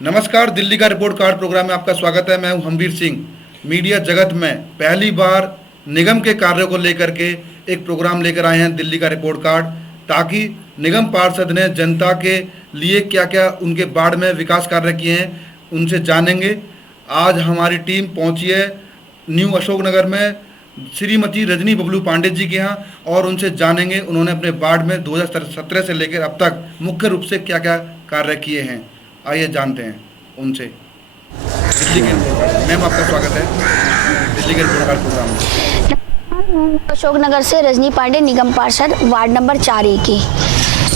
नमस्कार, दिल्ली का report card programme में आपका स्वागत है। मैं हूं हमवीर सिंह। मीडिया जगत में पहली बार निगम के कार्यों को लेकर के एक प्रोग्राम लेकर आए हैं, दिल्ली का रिपोर्ट कार्ड, ताकि निगम पार्षद ने जनता के लिए क्या क्या उनके वार्ड में विकास कार्य किए हैं उनसे जानेंगे। आज हमारी टीम पहुंची है न्यू अशोकनगर में श्रीमती रजनी बबलू पांडे जी के यहाँ और उनसे जानेंगे उन्होंने अपने वार्ड में 2017 से लेकर अब तक मुख्य रूप से क्या क्या कार्य किए हैं। आइए जानते हैं उनसे। दिल्ली के मैम, आपका स्वागत है दिल्ली के रिपोर्ट प्रोग्राम में। अशोकनगर से रजनी पांडे, निगम पार्षद, वार्ड नंबर 4A की।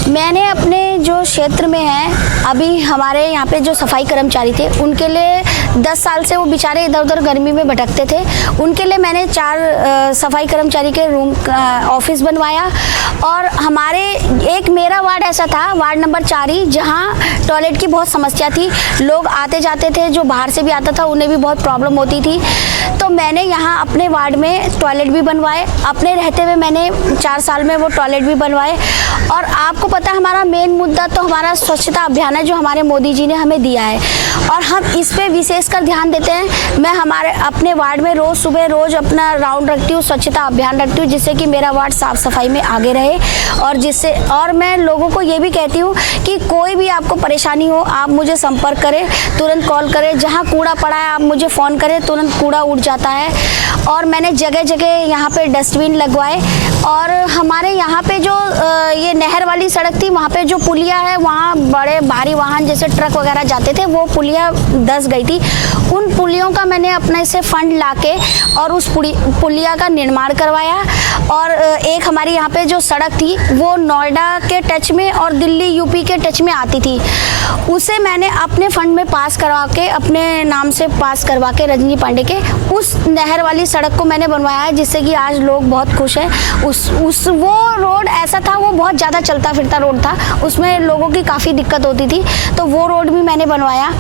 मैंने अपने जो क्षेत्र में है, अभी हमारे यहाँ पे जो सफाई कर्मचारी थे उनके लिए 10 साल से वो बेचारे इधर उधर गर्मी में भटकते थे, उनके लिए मैंने 4 सफाई कर्मचारी के रूम ऑफिस बनवाया। और हमारे एक मेरा वार्ड ऐसा था, वार्ड नंबर 4 जहाँ टॉयलेट की बहुत समस्या थी। लोग आते जाते थे, जो बाहर से भी आता था उन्हें भी बहुत प्रॉब्लम होती थी। तो मैंने यहाँ अपने वार्ड में टॉयलेट भी बनवाए, अपने रहते हुए मैंने 4 साल में वो टॉयलेट भी बनवाए। और आपको पता है हमारा मेन मुद्दा तो हमारा स्वच्छता अभियान है, जो हमारे मोदी जी ने हमें दिया है और हम इस पे विशेषकर ध्यान देते हैं। मैं हमारे अपने वार्ड में रोज़ सुबह रोज़ अपना राउंड रखती हूँ, स्वच्छता अभियान रखती हूँ, जिससे कि मेरा वार्ड साफ़ सफाई में आगे रहे। और मैं लोगों को ये भी कहती हूँ कि कोई भी आपको परेशानी हो आप मुझे संपर्क करें, तुरंत कॉल करें। जहाँ कूड़ा पड़ा है आप मुझे फ़ोन करें, तुरंत कूड़ा उठ जाता है। और मैंने जगह जगह यहाँ पे डस्टबिन लगवाए। और हमारे यहाँ पे जो ये नहर वाली सड़क थी, वहाँ पे जो पुलिया है, वहाँ बड़े भारी वाहन जैसे ट्रक वगैरह जाते थे, वो पुलिया धंस गई थी। उन पुलियों का मैंने अपने से फंड लाके और उस पुलिया का निर्माण करवाया। और एक हमारी यहाँ पे जो सड़क थी वो नोएडा के टच में और दिल्ली यूपी के टच में आती थी, उसे मैंने अपने फंड में पास करवा के, अपने नाम से पास करवा के, रजनी पांडे के, उस नहर वाली सड़क को मैंने बनवाया है, जिससे कि आज लोग बहुत खुश हैं। वो रोड ऐसा था, वो बहुत ज़्यादा चलता फिरता रोड था, उसमें लोगों की काफ़ी दिक्कत होती थी, तो वो रोड भी मैंने बनवाया।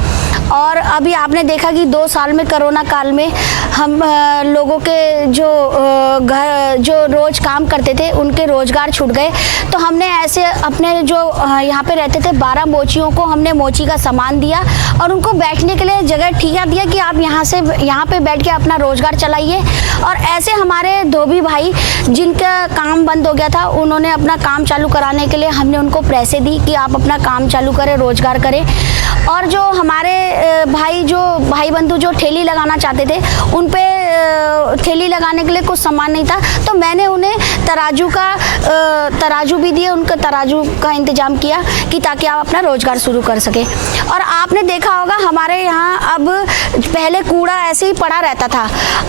और अभी आपने देखा कि 2 साल में कोरोना काल में हम लोगों के जो रोज़ काम करते थे उनके रोज़गार छूट गए। तो हमने ऐसे अपने जो यहाँ पे रहते थे 12 मोचियों को हमने मोची का सामान दिया और उनको बैठने के लिए जगह ठिका दिया कि आप यहाँ पे बैठ के अपना रोज़गार चलाइए। और ऐसे हमारे धोबी भाई जिनका काम बंद हो गया था, उन्होंने अपना काम चालू कराने के लिए हमने उनको पैसे दी कि आप अपना काम चालू करें, रोज़गार करें। और जो हमारे भाई बंधु जो ठेली लगाना चाहते थे, उन पे ठेली लगाने के लिए कुछ सामान नहीं था, तो मैंने उन्हें तराजू भी दिए, उनका तराजू का इंतजाम किया कि ताकि आप अपना रोज़गार शुरू कर सके। और आपने देखा होगा हमारे यहाँ अब पहले कूड़ा ऐसे ही पड़ा रहता था,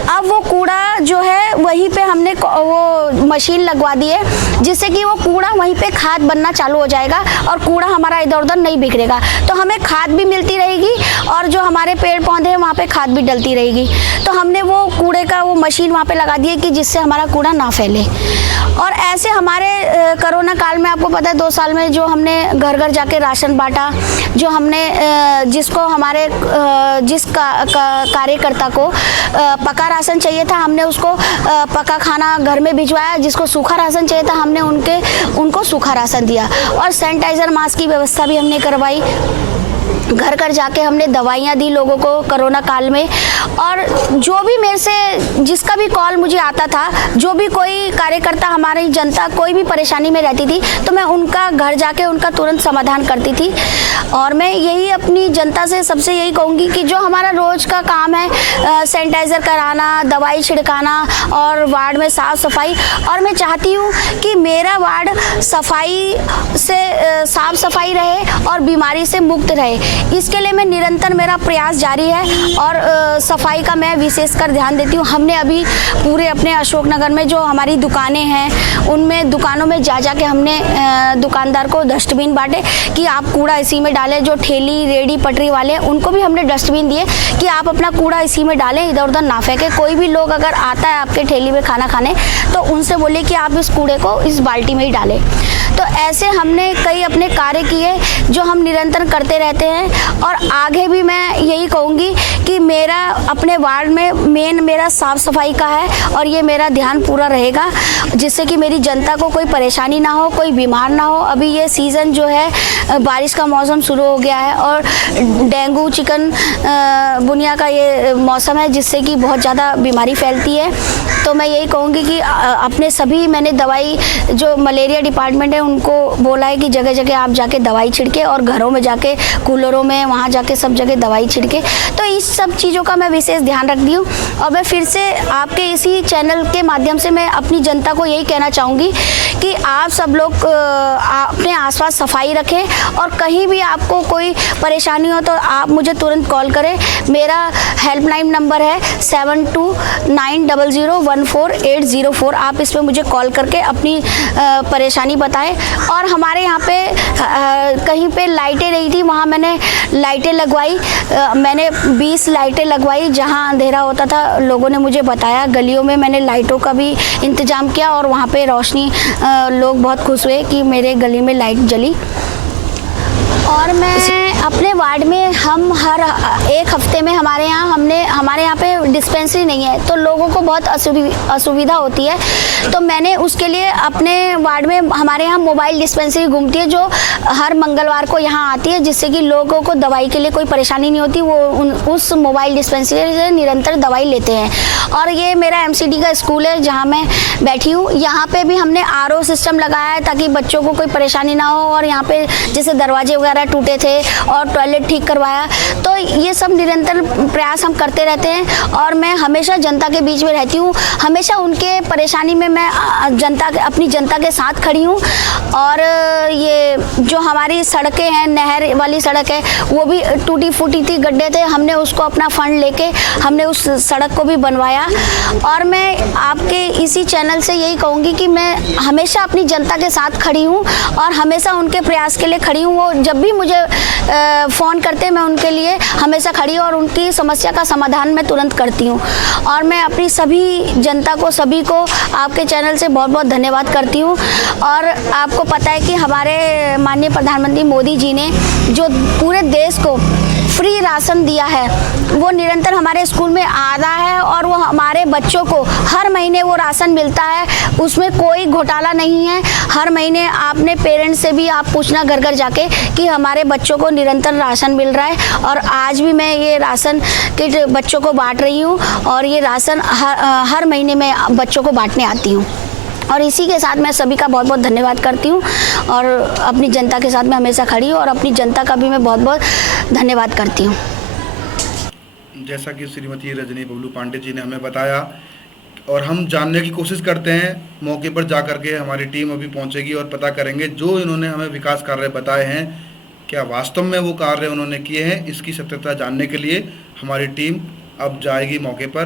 अब वो कूड़ा जो है वहीं पे हमने वो मशीन लगवा दी है, जिससे कि वो कूड़ा वहीं पे खाद बनना चालू हो जाएगा और कूड़ा हमारा इधर उधर नहीं बिखरेगा। तो हमें खाद भी मिलती रहेगी और जो हमारे पेड़ पौधे हैं वहाँ पे खाद भी डलती रहेगी। तो हमने वो कूड़े का वो मशीन वहाँ पे लगा दी है कि जिससे हमारा कूड़ा ना फैले। और ऐसे हमारे कोरोना काल में आपको पता है 2 साल में जो हमने घर घर जाके राशन बांटा, जो हमने जिसको हमारे जिस कार्यकर्ता को पका राशन चाहिए था, हमने उसको पका खाना घर में भिजवाया। जिसको सूखा राशन चाहिए था, हमने उनको सूखा राशन दिया। और सैनिटाइज़र मास्क की व्यवस्था भी हमने करवाई। घर घर जाके हमने दवाइयाँ दी लोगों को कोरोना काल में। और जो भी मेरे से जिसका भी कॉल मुझे आता था, जो भी कोई कार्यकर्ता, हमारी जनता कोई भी परेशानी में रहती थी, तो मैं उनका घर जाके उनका तुरंत समाधान करती थी। और मैं यही अपनी जनता से सबसे यही कहूँगी कि जो हमारा रोज़ का काम है, सैनिटाइज़र कराना, दवाई छिड़काना और वार्ड में साफ़ सफाई, और मैं चाहती हूँ कि मेरा वार्ड साफ़ सफाई रहे और बीमारी से मुक्त रहे। इसके लिए मैं निरंतर मेरा प्रयास जारी है और सफाई का मैं विशेषकर ध्यान देती हूँ। हमने अभी पूरे अपने अशोकनगर में जो हमारी दुकानें हैं, उनमें दुकानों में जा के हमने दुकानदार को डस्टबिन बांटे कि आप कूड़ा इसी में डालें। जो ठेली रेडी पटरी वाले हैं उनको भी हमने डस्टबिन दिए कि आप अपना कूड़ा इसी में डालें, इधर उधर ना फेंकें। कोई भी लोग अगर आता है आपके ठेली में खाना खाने, तो उनसे बोले कि आप इस कूड़े को इस बाल्टी में ही डालें। तो ऐसे हमने कई अपने कार्य किए जो हम निरंतर करते रहते हैं। और आगे भी मैं यही कहूँगी कि मेरा अपने वार्ड में मेन मेरा साफ़ सफाई का है और ये मेरा ध्यान पूरा रहेगा, जिससे कि मेरी जनता को कोई परेशानी ना हो, कोई बीमार ना हो। अभी ये सीज़न जो है बारिश का मौसम शुरू हो गया है और डेंगू चिकन बुनिया का ये मौसम है, जिससे कि बहुत ज़्यादा बीमारी फैलती है। तो मैं यही कहूँगी कि अपने सभी मैंने दवाई जो मलेरिया डिपार्टमेंट है उनको बोला है कि जगह जगह आप जाके दवाई छिड़के और घरों में जाके कूलरों में वहाँ जाके सब जगह दवाई छिड़के। तो इस सब चीज़ों का मैं विशेष ध्यान रखती हूँ। और मैं फिर से आपके इसी चैनल के माध्यम से मैं अपनी जनता को यही कहना चाहूँगी कि आप सब लोग अपने आसपास सफाई रखें और कहीं भी आपको कोई परेशानी हो तो आप मुझे तुरंत कॉल करें। मेरा हेल्पलाइन नंबर है 7290014804। आप इस पर मुझे कॉल करके अपनी परेशानी बताएं। और हमारे यहाँ पे कहीं पे लाइटें नहीं थी, वहाँ मैंने लाइटें लगवाई। मैंने 20 लाइटें लगवाई, जहाँ अंधेरा होता था लोगों ने मुझे बताया। गलियों में मैंने लाइटों का भी इंतज़ाम किया और वहाँ पे रोशनी लोग बहुत खुश हुए कि मेरे गली में लाइट जली। और मैं अपने वार्ड में हम हर एक हफ्ते में हमारे यहाँ पे डिस्पेंसरी नहीं है, तो लोगों को बहुत असुविधा होती है। तो मैंने उसके लिए अपने वार्ड में हमारे यहाँ मोबाइल डिस्पेंसरी घूमती है, जो हर मंगलवार को यहाँ आती है, जिससे कि लोगों को दवाई के लिए कोई परेशानी नहीं होती। वो उस मोबाइल डिस्पेंसरी से निरंतर दवाई लेते हैं। और ये मेरा MCD का स्कूल है जहाँ मैं बैठी हूँ। यहाँ पे भी हमने RO सिस्टम लगाया है ताकि बच्चों को कोई परेशानी ना हो। और यहाँ पे जैसे दरवाजे वगैरह टूटे थे और टॉयलेट ठीक करवाया। तो ये सब निरंतर प्रयास हम करते रहते हैं और मैं हमेशा जनता के बीच में रहती हूँ। हमेशा उनके परेशानी में मैं अपनी जनता के साथ खड़ी हूँ। और ये जो हमारी सड़कें हैं, नहर वाली सड़क है, वो भी टूटी फूटी थी, गड्ढे थे। हमने उसको अपना फंड लेके हमने उस सड़क को भी बनवाया। और मैं आपके इसी चैनल से यही कहूँगी कि मैं हमेशा अपनी जनता के साथ खड़ी हूँ और हमेशा उनके प्रयास के लिए खड़ी हूँ। वो जब भी मुझे फ़ोन करते हैं मैं उनके लिए हमेशा खड़ी हूँ और उनकी समस्या का समाधान मैं तुरंत करती हूँ। और मैं अपनी सभी जनता को, सभी को आपके चैनल से बहुत बहुत धन्यवाद करती हूँ। और आपको पता है कि हमारे माननीय प्रधानमंत्री मोदी जी ने जो पूरे देश को फ्री राशन दिया है, वो निरंतर हमारे स्कूल में आ रहा है और वो हमारे बच्चों को हर महीने वो राशन मिलता है। उसमें कोई घोटाला नहीं है। हर महीने आपने पेरेंट्स से भी आप पूछना घर घर जाके कि हमारे बच्चों को निरंतर राशन मिल रहा है। और आज भी मैं ये राशन किट बच्चों को बांट रही हूँ और ये राशन हर महीने में बच्चों को बांटने आती हूँ। और इसी के साथ मैं सभी का बहुत बहुत धन्यवाद करती हूँ और अपनी जनता के साथ मैं हमेशा खड़ी हूँ और अपनी जनता का भी मैं बहुत बहुत धन्यवाद करती हूँ। जैसा कि श्रीमती रजनी बबलू पांडे जी ने हमें बताया और हम जानने की कोशिश करते हैं, मौके पर जा कर के हमारी टीम अभी पहुंचेगी और पता करेंगे जो इन्होंने हमें विकास कार्य बताए हैं क्या वास्तव में वो कार्य उन्होंने किए हैं। इसकी सत्यता जानने के लिए हमारी टीम अब जाएगी मौके पर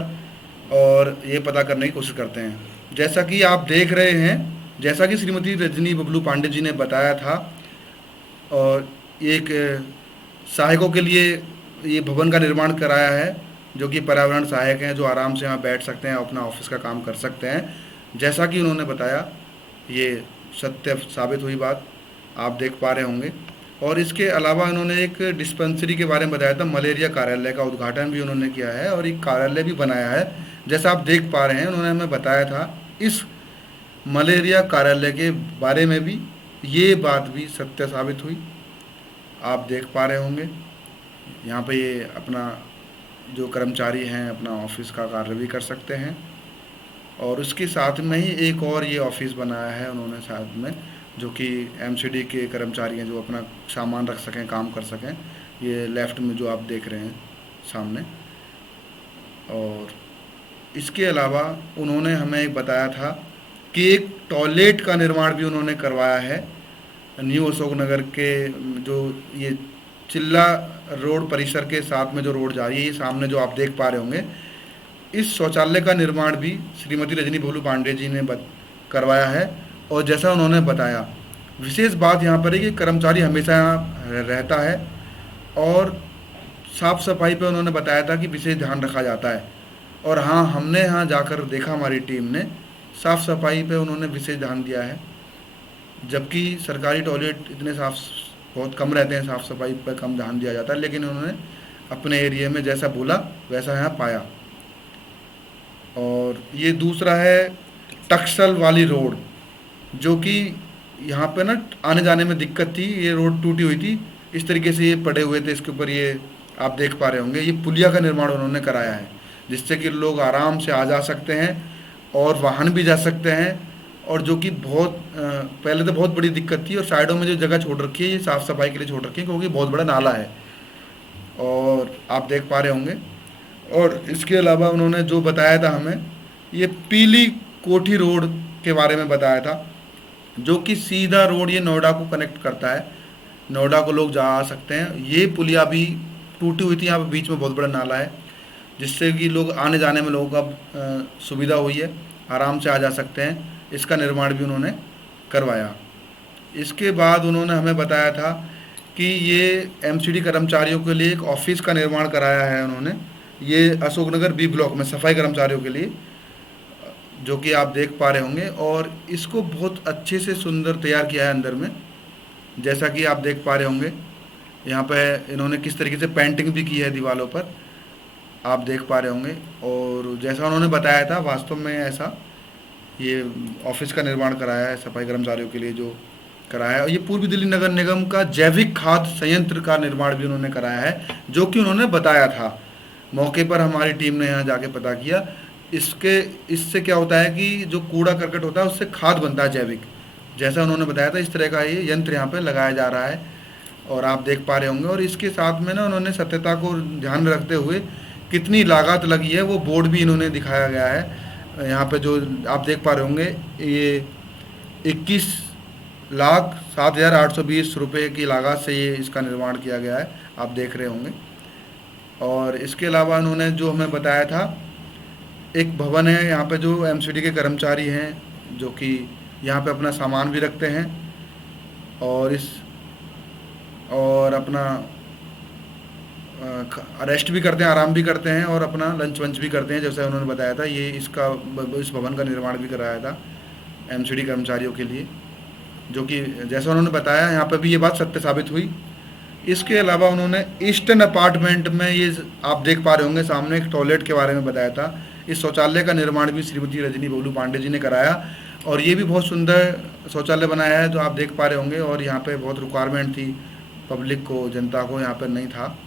और ये पता करने की कोशिश करते हैं। जैसा कि आप देख रहे हैं, जैसा कि श्रीमती रजनी बबलू पांडे जी ने बताया था, और एक सहायकों के लिए ये भवन का निर्माण कराया है जो कि पर्यावरण सहायक हैं, जो आराम से यहाँ बैठ सकते हैं, अपना ऑफिस का काम कर सकते हैं। जैसा कि उन्होंने बताया ये सत्य साबित हुई बात आप देख पा रहे होंगे। और इसके अलावा इन्होंने एक डिस्पेंसरी के बारे में बताया था, मलेरिया कार्यालय का उद्घाटन भी उन्होंने किया है और एक कार्यालय भी बनाया है। जैसा आप देख पा रहे हैं, उन्होंने हमें बताया था इस मलेरिया कार्यालय के बारे में भी ये बात भी सत्य साबित हुई। आप देख पा रहे होंगे यहाँ पे ये अपना जो कर्मचारी हैं अपना ऑफिस का कार्य भी कर सकते हैं। और उसके साथ में ही एक और ये ऑफिस बनाया है उन्होंने साथ में, जो कि MCD के कर्मचारी हैं जो अपना सामान रख सकें, काम कर सकें। ये लेफ़्ट में जो आप देख रहे हैं सामने। और इसके अलावा उन्होंने हमें एक बताया था कि एक टॉयलेट का निर्माण भी उन्होंने करवाया है न्यू अशोक नगर के जो ये चिल्ला रोड परिसर के साथ में जो रोड जा रही है, ये सामने जो आप देख पा रहे होंगे, इस शौचालय का निर्माण भी श्रीमती रजनी बबलू पांडे जी ने करवाया है। और जैसा उन्होंने बताया, विशेष बात यहाँ पर है कि कर्मचारी हमेशा यहाँ रहता है और साफ़ सफाई पे उन्होंने बताया था कि विशेष ध्यान रखा जाता है। और हाँ, हमने यहाँ जाकर देखा, हमारी टीम ने साफ़ सफाई पे उन्होंने विशेष ध्यान दिया है। जबकि सरकारी टॉयलेट इतने साफ बहुत कम रहते हैं, साफ़ सफाई पर कम ध्यान दिया जाता है, लेकिन उन्होंने अपने एरिया में जैसा बोला वैसा यहाँ पाया। और ये दूसरा है टक्सल वाली रोड, जो कि यहाँ पे ना आने जाने में दिक्कत थी, ये रोड टूटी हुई थी, इस तरीके से ये पड़े हुए थे, इसके ऊपर ये आप देख पा रहे होंगे, ये पुलिया का निर्माण उन्होंने कराया है, जिससे कि लोग आराम से आ जा सकते हैं और वाहन भी जा सकते हैं। और जो कि बहुत पहले तो बहुत बड़ी दिक्कत थी, और साइडों में जो जगह छोड़ रखी है ये साफ़ सफाई के लिए छोड़ रखी है, क्योंकि बहुत बड़ा नाला है, और आप देख पा रहे होंगे। और इसके अलावा उन्होंने जो बताया था हमें, ये पीली कोठी रोड के बारे में बताया था, जो कि सीधा रोड ये नोएडा को कनेक्ट करता है, नोएडा को लोग जा आ सकते हैं। ये पुलिया भी टूटी हुई थी, यहाँ पे बीच में बहुत बड़ा नाला है, जिससे कि लोग आने जाने में लोगों का सुविधा हुई है, आराम से आ जा सकते हैं। इसका निर्माण भी उन्होंने करवाया। इसके बाद उन्होंने हमें बताया था कि ये एमसीडी कर्मचारियों के लिए एक ऑफिस का निर्माण कराया है उन्होंने, ये अशोकनगर बी ब्लॉक में सफाई कर्मचारियों के लिए, जो कि आप देख पा रहे होंगे। और इसको बहुत अच्छे से सुंदर तैयार किया है अंदर में, जैसा कि आप देख पा रहे होंगे। यहाँ पे इन्होंने किस तरीके से पेंटिंग भी की है दीवारों पर, आप देख पा रहे होंगे। और जैसा उन्होंने बताया था, वास्तव में ऐसा ये ऑफिस का निर्माण कराया है सफाई कर्मचारियों के लिए जो कराया है। और ये पूर्वी दिल्ली नगर निगम का जैविक खाद संयंत्र का निर्माण भी उन्होंने कराया है, जो कि उन्होंने बताया था। मौके पर हमारी टीम ने यहाँ जाके पता किया। इससे क्या होता है कि जो कूड़ा करकट होता है उससे खाद बनता है जैविक, जैसा उन्होंने बताया था। इस तरह का ये यंत्र यहाँ पे लगाया जा रहा है, और आप देख पा रहे होंगे। और इसके साथ में ना उन्होंने सत्यता को ध्यान में रखते हुए कितनी लागत लगी है वो बोर्ड भी इन्होंने दिखाया गया है। यहाँ पे जो आप देख पा रहे होंगे, ये 21,07,820 रुपये की लागत से ये इसका निर्माण किया गया है, आप देख रहे होंगे। और इसके अलावा उन्होंने जो हमें बताया था, एक भवन है यहाँ पे जो एमसीडी के कर्मचारी हैं, जो कि यहाँ पे अपना सामान भी रखते हैं और अपना रेस्ट भी करते हैं, आराम भी करते हैं, और अपना लंच वंच भी करते हैं, जैसा उन्होंने बताया था। ये इस भवन का निर्माण भी कराया था एमसीडी कर्मचारियों के लिए, जो कि जैसा उन्होंने बताया यहाँ पर भी ये बात सत्य साबित हुई। इसके अलावा उन्होंने ईस्टर्न अपार्टमेंट में, ये आप देख पा रहे होंगे सामने, एक टॉयलेट के बारे में बताया था। इस शौचालय का निर्माण भी श्रीमती रजनी बोलू पांडे जी ने कराया, और ये भी बहुत सुंदर शौचालय बनाया है, जो आप देख पा रहे होंगे। और यहाँ पे बहुत रिक्वायरमेंट थी पब्लिक को, जनता को, यहाँ पर नहीं था।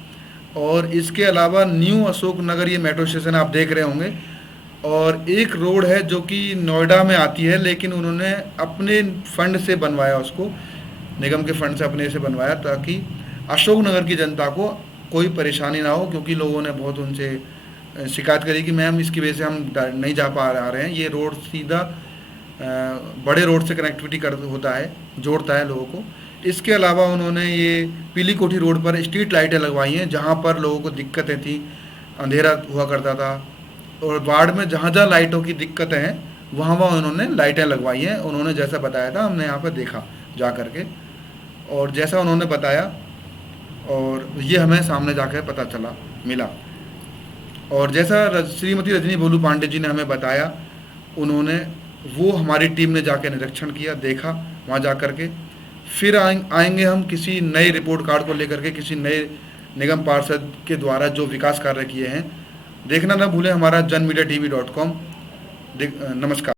और इसके अलावा न्यू अशोक नगर, ये मेट्रो स्टेशन आप देख रहे होंगे, और एक रोड है जो कि नोएडा में आती है, लेकिन उन्होंने अपने फंड से बनवाया, उसको निगम के फंड से अपने से बनवाया, ताकि अशोक नगर की जनता को कोई परेशानी ना हो, क्योंकि लोगों ने बहुत उनसे शिकायत करी कि मैम इसकी वजह से हम नहीं जा पा रहे हैं। ये रोड सीधा बड़े रोड से कनेक्टिविटी होता है, जोड़ता है लोगों को। इसके अलावा उन्होंने ये पीली कोठी रोड पर स्ट्रीट लाइटें लगवाई हैं, जहाँ पर लोगों को दिक्कतें थी, अंधेरा हुआ करता था, और वार्ड में जहाँ जहाँ लाइटों की दिक्कतें हैं वहाँ वहाँ उन्होंने लाइटें लगवाई हैं। उन्होंने जैसा बताया था, हमने यहाँ पर देखा जा कर के, और जैसा उन्होंने बताया, और ये हमें सामने जाकर पता मिला। और जैसा श्रीमती रजनी बोलू पांडे जी ने हमें बताया, उन्होंने वो हमारी टीम ने जाकर निरीक्षण किया, देखा वहाँ जा कर के। फिर आएंगे हम किसी नए रिपोर्ट कार्ड को लेकर के, किसी नए निगम पार्षद के द्वारा जो विकास कार्य किए हैं। देखना ना भूलें हमारा जनमीडिया tv.com। नमस्कार।